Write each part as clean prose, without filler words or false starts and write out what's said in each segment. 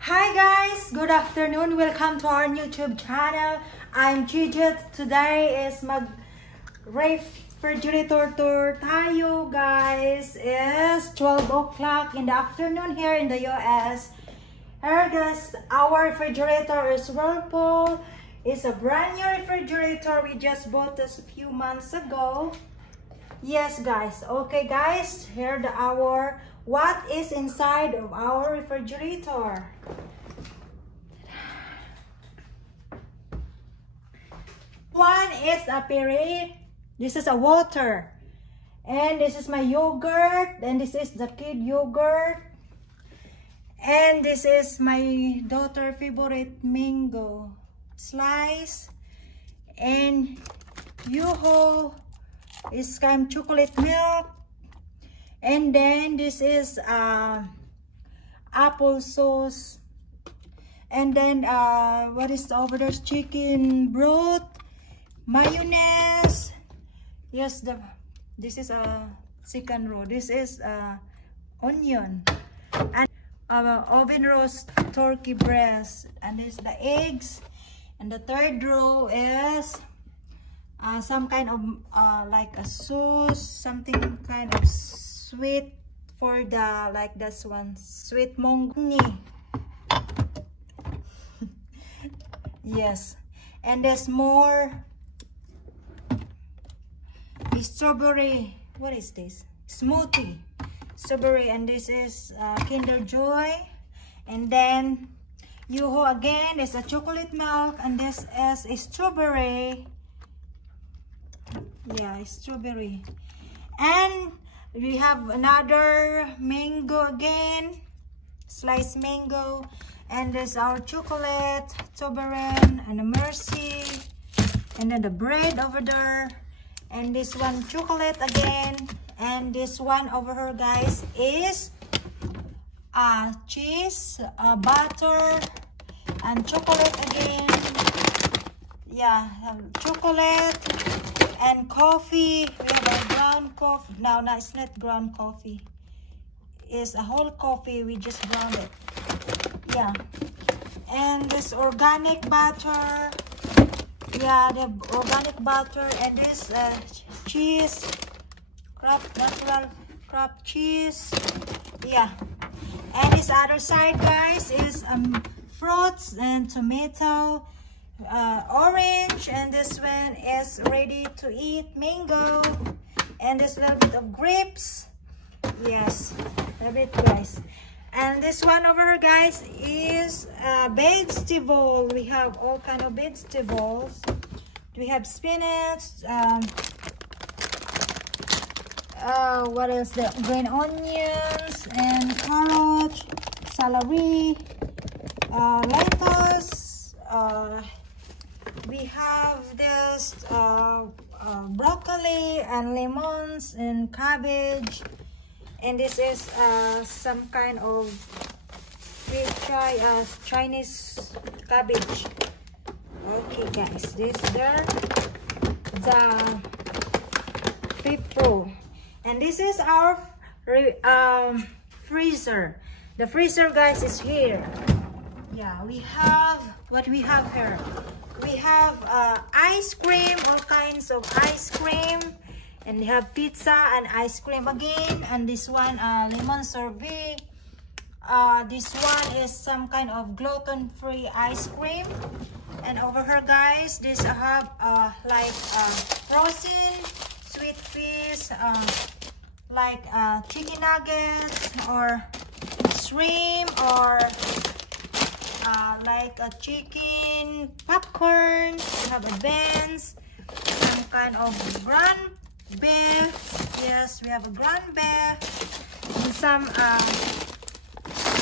Hi guys, good afternoon. Welcome to our YouTube channel. I'm Gigi. Today is refrigerator tour tayo guys. It's 12 o'clock in the afternoon here in the US. Here guys, our refrigerator is Whirlpool. It's a brand new refrigerator. We just bought this a few months ago. Yes guys, okay guys, here what is inside of our refrigerator. One is a Perrier. This is a water, and this is my yogurt, and this is the kid yogurt, and this is my daughter favorite mango slice, and Yoo-Hoo is kind chocolate milk, and then this is apple sauce, and then what is over there? Chicken broth, mayonnaise. Yes, this is a second row. This is onion, and oven roast turkey breast, and this is the eggs, and the third row is some kind of like a sauce, something kind of sweet for the, like this one, sweet mongoni. Yes, and there's more strawberry. What is this? Smoothie, strawberry, and this is Kinder Joy, and then Yoo-Hoo again is a chocolate milk, and this is a strawberry. Yeah, strawberry, and we have another mango again, sliced mango, and there's our chocolate, Toblerone, and a Mercy, and then the bread over there, and this one chocolate again, and this one over here guys is cheese, butter, and chocolate again. Yeah, chocolate and coffee. We have a ground coffee. No, it's not ground coffee. It's a whole coffee. We just ground it. Yeah. And this organic butter. Yeah, the organic butter. And this cheese. Natural crab cheese. Yeah. And this other side, guys, is fruits and tomato. Orange, and this one is ready to eat, mango, and this little bit of grapes. Yes, a bit guys. And this one over here guys is vegetable. We have all kind of vegetables. We have spinach, what else? The green onions and carrot, celery, lettuce. We have this broccoli and lemons and cabbage, and this is some kind of, we try Chinese cabbage. Okay guys, this there the fifth row, and this is our freezer. The freezer guys is here. Yeah, we have what we have here. We have ice cream, all kinds of ice cream, and we have pizza and ice cream again, and this one lemon sorbet. This one is some kind of gluten-free ice cream, and over here guys, this I have like frozen sweet fish, like chicken nuggets or shrimp, or like a chicken popcorn. We have advanced, some kind of ground beef. Yes, we have a ground beef, and some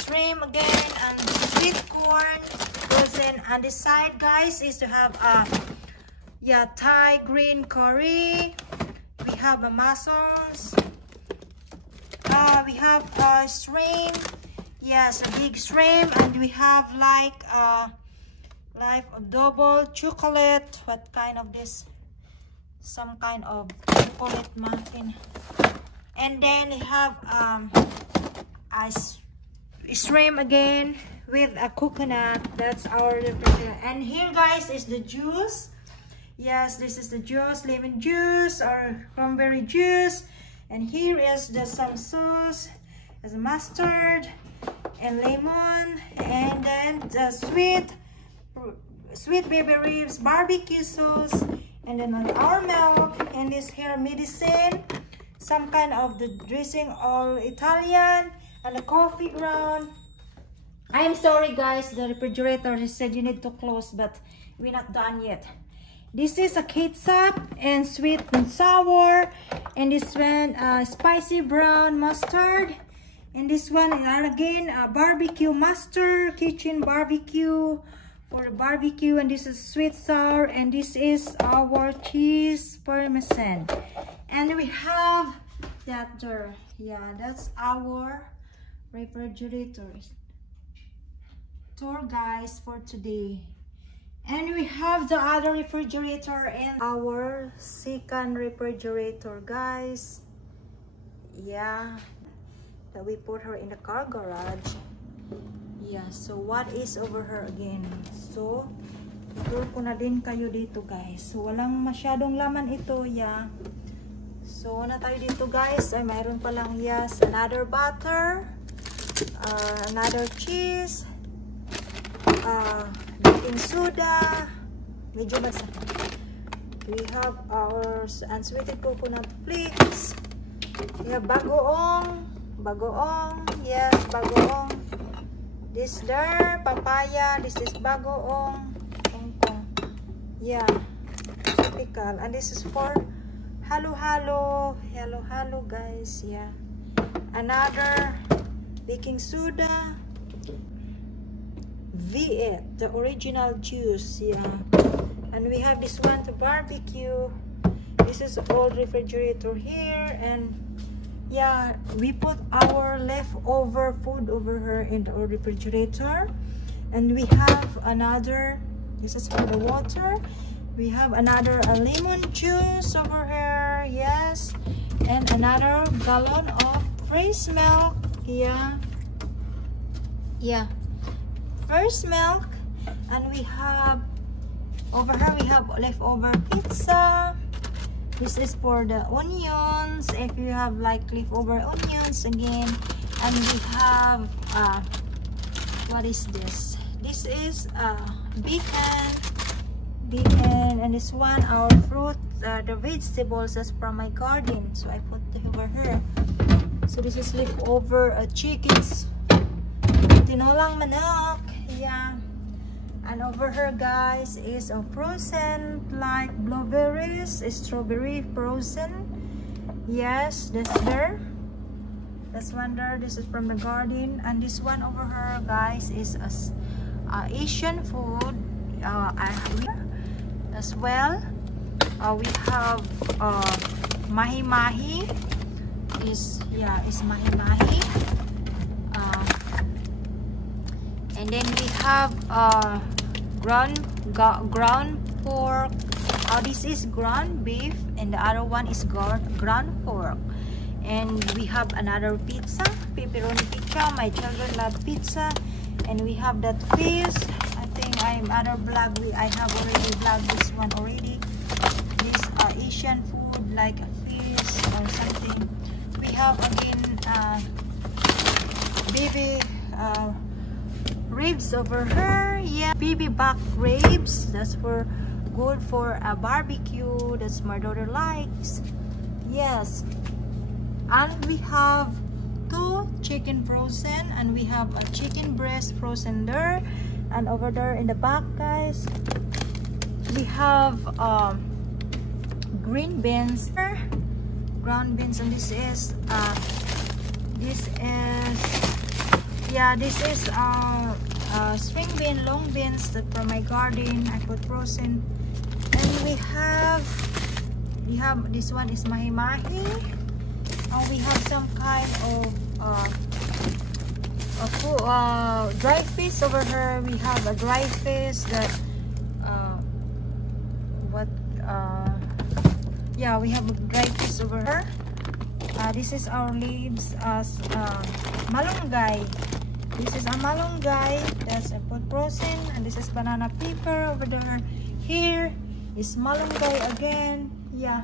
shrimp again, and sweet corn frozen. And the side guys is to have yeah, Thai green curry. We have mussels. We have shrimp. Yes, a big shrimp, and we have like a double chocolate. What kind of this? Some kind of chocolate muffin. And then we have ice shrimp again. with a coconut. That's our refrigerator. And here guys is the juice. Yes, this is the juice, lemon juice or cranberry juice. And here is the some sauce, as mustard and lemon, and then the sweet baby ribs barbecue sauce, and then on our milk, and this here medicine, some kind of the dressing, all Italian, and the coffee ground. I am sorry guys, the refrigerator said you need to close, but we're not done yet. This is a ketchup and sweet and sour, and this one spicy brown mustard, and this one again barbecue mustard, kitchen barbecue for the barbecue, and this is sweet sour, and this is our cheese parmesan. And we have that there. Yeah, that's our refrigerator tour guys for today. And we have the other refrigerator and our second refrigerator guys. Yeah, that we put her in the car garage. Yeah, so what is over her again? So tour ko na din kayo dito guys. So walang masyadong laman ito. Yeah, so na tayo dito guys. Ay mayroon pa lang, yes, another butter, another cheese, baking soda, medyo basa. We have our unsweetened coconut flakes. We have bagoong, yes, bagoong. This there, papaya, this is bagoong, yeah, typical. And this is for halo-halo guys, yeah. Another baking soda, V8, the original juice, yeah. And we have this one to barbecue. This is old refrigerator here, and yeah, we put our leftover food over here in the refrigerator. And we have another, this is for the water. We have another lemon juice over here, yes. And another gallon of fresh milk, yeah. Fresh milk. And we have over here, we have leftover pizza. This is for the onions, if you have like leftover onions again. And we have what is this? This is bacon, and this one our fruit, the vegetables is from my garden, so I put it over here. So this is leftover chickens, tinolang manok, yeah. And over here guys is a frozen like blueberries, strawberry frozen, yes, that's there. That's one there. This is from the garden. And this one over here guys is Asian food as well. We have mahi-mahi, is mahi-mahi, and then we have ground pork. This is ground beef, and the other one is ground pork. And we have another pizza, pepperoni pizza. My children love pizza. And we have that fish. I think I have already vlogged this one already. This Asian food like a fish or something. We have again baby ribs over here. Yeah, baby back ribs. That's good for a barbecue. That's my daughter likes. Yes. And we have 2 chicken frozen, and we have a chicken breast frozen there. And over there in the back guys, we have green beans, ground beans, and this is string bean, long beans that from my garden I put frozen. And we have this one is mahi-mahi. We have some kind of dry fish over here. We have a dry fish that we have a dry fish over here. This is our leaves as malunggay. This is a malunggay. That's a put frozen. And this is banana pepper over there. Here is malunggay again. Yeah.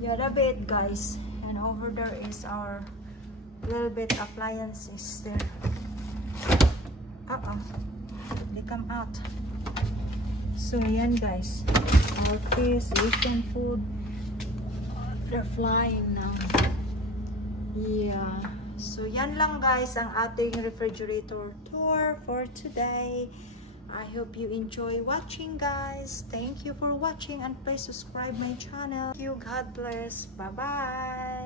Yeah, the bed, guys. And over there is our little bit appliances there. They come out. So yan, guys. Our fish, Asian food. They're flying now. Yeah. So yan lang, guys, ang ating refrigerator tour for today. I hope you enjoy watching, guys. Thank you for watching and please subscribe my channel. Thank you. God bless. Bye-bye.